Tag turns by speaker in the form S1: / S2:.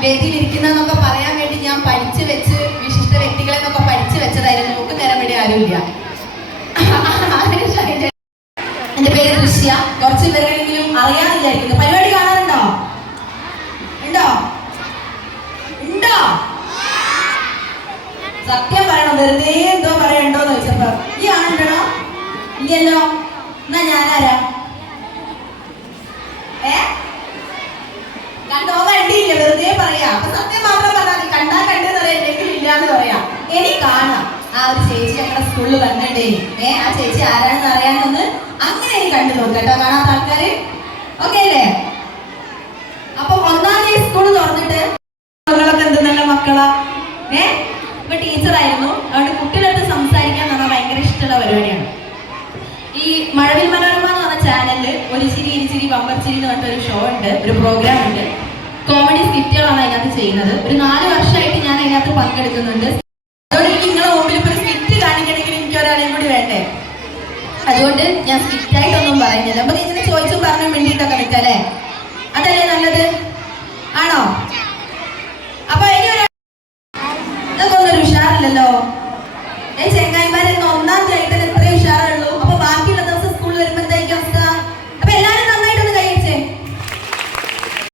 S1: വേദിയിൽ ഇരിക്കുന്നതെന്നൊക്കെ പറയാൻ വേണ്ടി ഞാൻ പഠിച്ചു വെച്ച് വിശിഷ്ട വ്യക്തികളെ എന്നൊക്കെ പഠിച്ചു വെച്ചതായിരുന്നു. നമുക്ക് നേരം വേണ്ടി ആരുമില്ല. ആരും എന്റെ പേര് ദൃശ്യ. കുറച്ച് പേരെങ്കിലും അറിയാൻ പരിപാടി കാണാറുണ്ടോ? ഉണ്ടോ? ഉണ്ടോ? സത്യം പറയണം. വെറുതെ എന്തോ പറയണ്ടോന്ന് വെച്ചപ്പോ ഈ ആണുണ്ടോ ഇല്ലല്ലോ. എന്നാ ഞാനാരാ? ഏ? കണ്ടോ പറയാ. അപ്പൊ സത്യം മാത്രം പറഞ്ഞാൽ കണ്ടാ കണ്ടെന്ന് പറയാം. ഇല്ലെങ്കിൽ ഇല്ലാന്ന് പറയാം. ഇനി കാണാം. ആ ഒരു ചേച്ചി ഞങ്ങളുടെ സ്കൂളിൽ വന്നിട്ടേ. ഏ ആ ചേച്ചി ആരാണെന്ന് അറിയാമെന്ന് അങ്ങനെ എനിക്ക് കണ്ടു നോക്കാം കേട്ടോ. കാണാത്ത ആൾക്കാര്? ഓക്കെ അല്ലേ? അപ്പൊ ഒന്നാം തീയതി സ്കൂൾ തുറന്നിട്ട് മക്കളൊക്കെ എന്ത് നല്ല മക്കളാ? ഏ? ഇപ്പൊ ടീച്ചറായിരുന്നു അതുകൊണ്ട് കുട്ടികളടുത്ത് സംസാരിക്കാൻ നമ്മൾ ഭയങ്കര ഇഷ്ടമുള്ള പരിപാടിയാണ്. ഈ മഴവിൽ മനോരമ എന്ന് പറഞ്ഞ ചാനലിൽ ഒരു ചിരി ഇരിച്ചിരി ബമ്പർ ചിരി എന്ന് പറഞ്ഞിട്ട് ഒരു ഷോ ഉണ്ട്. ഒരു പ്രോഗ്രാം ഉണ്ട്. കോമഡി സ്കിറ്റുകളാണ് അതിനകത്ത് ചെയ്യുന്നത്. ഒരു നാല് വർഷമായിട്ട് ഞാൻ അതിനകത്ത് പങ്കെടുക്കുന്നുണ്ട്. അതുകൊണ്ട് എനിക്ക് നിങ്ങളെ മുമ്പിൽ ഇപ്പോൾ സ്കിറ്റ് കാണിക്കണമെങ്കിൽ എനിക്ക് ഒരാളെയും കൂടി വേണ്ടേ? അതുകൊണ്ട് ഞാൻ സ്കിറ്റായിട്ടൊന്നും പറയുന്നില്ല. അപ്പൊ ഇങ്ങനെ ചോദിച്ചു പറഞ്ഞു വേണ്ടിയിട്ടൊക്കെ നിൽക്കല്ലേ അതല്ലേ നല്ലത്? ആണോ? അപ്പൊ ഇനി ഒരു ഉഷാറില്ലല്ലോ.